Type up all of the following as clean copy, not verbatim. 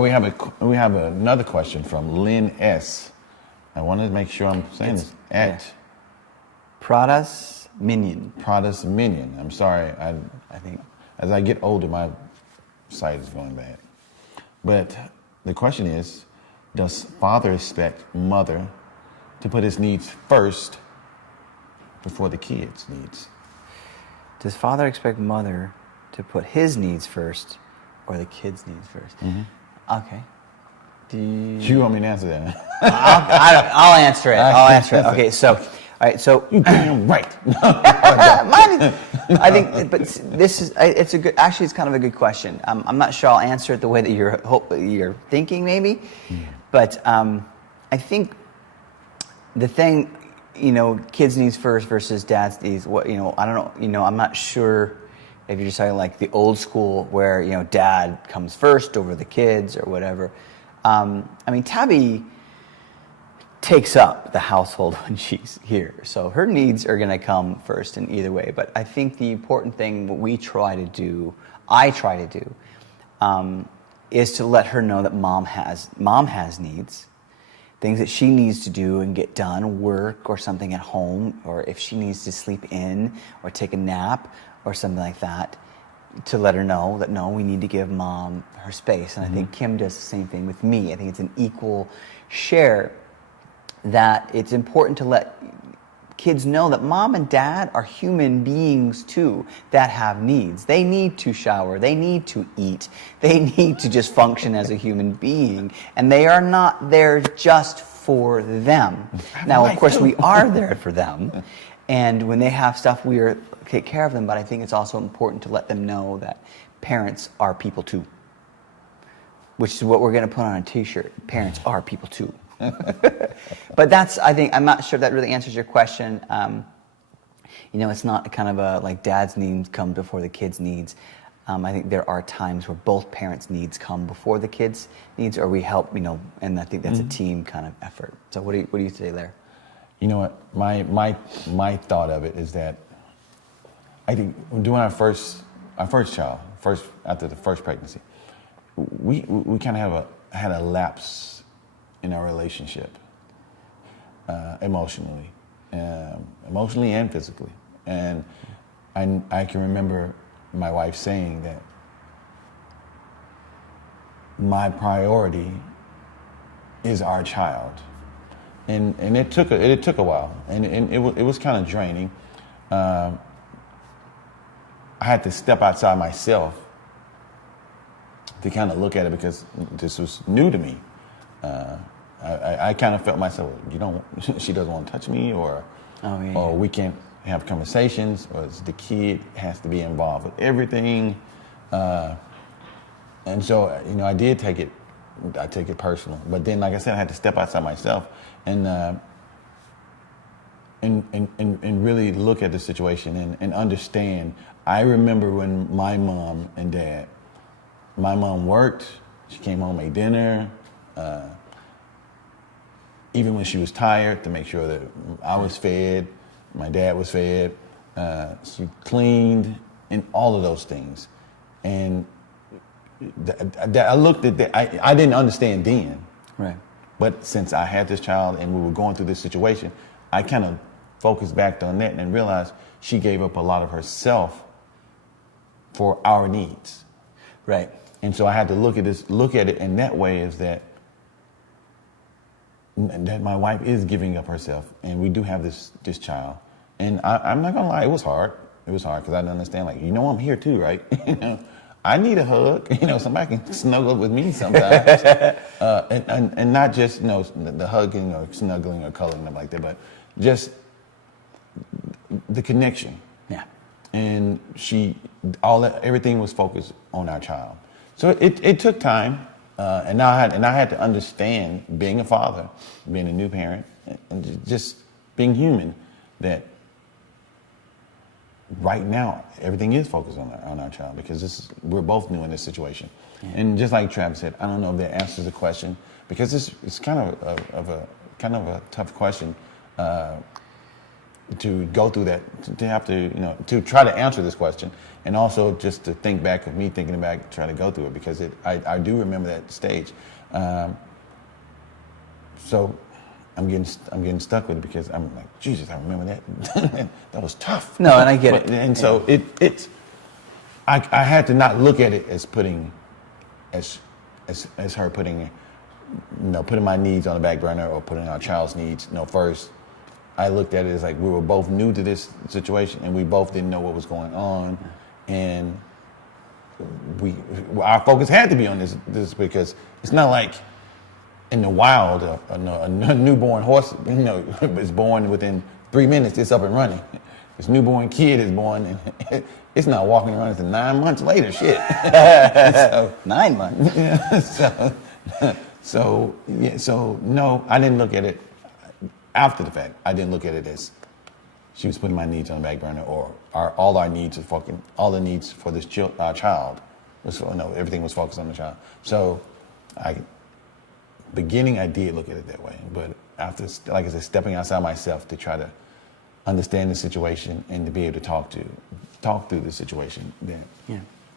we have another question from Lynn S. I wanted to make sure I'm saying this. Pradas Minion. Pradas Minion. I'm sorry. I think as I get older, my sight is going bad. But the question is, does father expect mother to put his needs first before the kids' needs? Does father expect mother to put his needs first or the kids' needs first? Mm-hmm. Okay. You want me to answer that? I'll answer it. I'll answer it. Okay, so, all right, so you damn right. I think, but this is it's a good. Actually, it's kind of a good question. I'm not sure I'll answer it the way that you're thinking, maybe, but I think the thing, kids' needs first versus dad's needs. What I don't know. I'm not sure if you're just talking like the old school where dad comes first over the kids or whatever. I mean, Tabby takes up the household when she's here, so her needs are going to come first in either way. But I think the important thing, what I try to do, is to let her know that mom has needs, things that she needs to do and get done, work or something at home, or if she needs to sleep in or take a nap or something like that, to let her know that no, we need to give mom her space. And I think Kim does the same thing with me. I think it's an equal share, that it's important to let kids know that mom and dad are human beings too that have needs. They need to shower, they need to eat, they need to just function as a human being, and they are not there just for them. Now, of course, we are there for them, and when they have stuff, we take care of them, but I think it's also important to let them know that parents are people too, which is what we're going to put on a t-shirt. Parents are people too. But I'm not sure if that really answers your question. It's not kind of a like dad's needs come before the kids' needs. I think there are times where both parents' needs come before the kids' needs, or we help, and I think that's a team kind of effort. So what do you say there? You know what? My thought of it is that I think during our first child, after the first pregnancy, we kind of had a lapse in our relationship, emotionally and physically. And I can remember my wife saying that my priority is our child, and it took a while, and it was kind of draining. I had to step outside myself to kind of look at it because this was new to me. I kind of felt myself, she doesn't want to touch me, or we can't have conversations, or the kid has to be involved with everything. And so, I did take it personal. But then, like I said, I had to step outside myself and really look at the situation and understand. I remember when my mom worked, she came home, made dinner, even when she was tired, to make sure that I was fed, my dad was fed, she cleaned, and all of those things. And I looked at that, I didn't understand then. Right. But since I had this child and we were going through this situation, I kind of focused back on that and realized she gave up a lot of herself for our needs. Right. And so I had to look at it in that way, is that my wife is giving up herself, and we do have this child. And I'm not gonna lie, it was hard. It was hard because I didn't understand, I'm here too, right? I need a hug. Somebody can snuggle with me sometimes, and not just the hugging or snuggling or cuddling, them like that, but just the connection. Yeah. And everything was focused on our child. So it took time, and I had to understand, being a father, being a new parent, and just being human, that right now everything is focused on our child, because we're both new in this situation. Yeah. And just like Travis said, I don't know if that answers the question, because it's kind of a tough question. to go through that, to have to, to try to answer this question, and also just to think back of me thinking back, trying to go through it, because I do remember that stage. So I'm getting stuck with it because I'm like, Jesus, I remember that. That was tough. No, and I get it. And so I had to not look at it as putting, as her putting, putting my needs on the back burner or putting our child's needs, first. I looked at it as like we were both new to this situation and we both didn't know what was going on, and our focus had to be on this because it's not like in the wild a newborn horse is born within 3 minutes, it's up and running. This newborn kid is born and it's not walking around until 9 months later. Shit. So, 9 months. So no, I didn't look at it after the fact. I didn't look at it as she was putting my needs on the back burner, or all the needs for this child was everything was focused on the child. So beginning I did look at it that way, but after, like I said, stepping outside myself to try to understand the situation and to be able to talk through the situation, then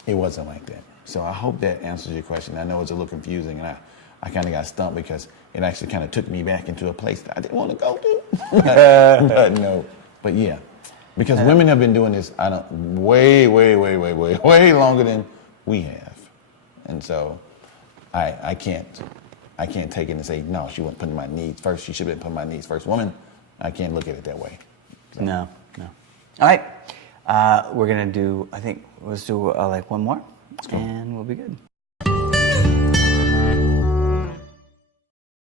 it wasn't like that. So I hope that answers your question. I know it's a little confusing, and I kind of got stumped because it actually kind of took me back into a place that I didn't want to go to. But yeah, because women have been doing this way longer than we have, and so I can't take it and say, no, she wasn't putting my needs first. She should have been putting my needs first. Woman, I can't look at it that way. So. No. All right, we're gonna do. I think let's do like one more, and we'll be good.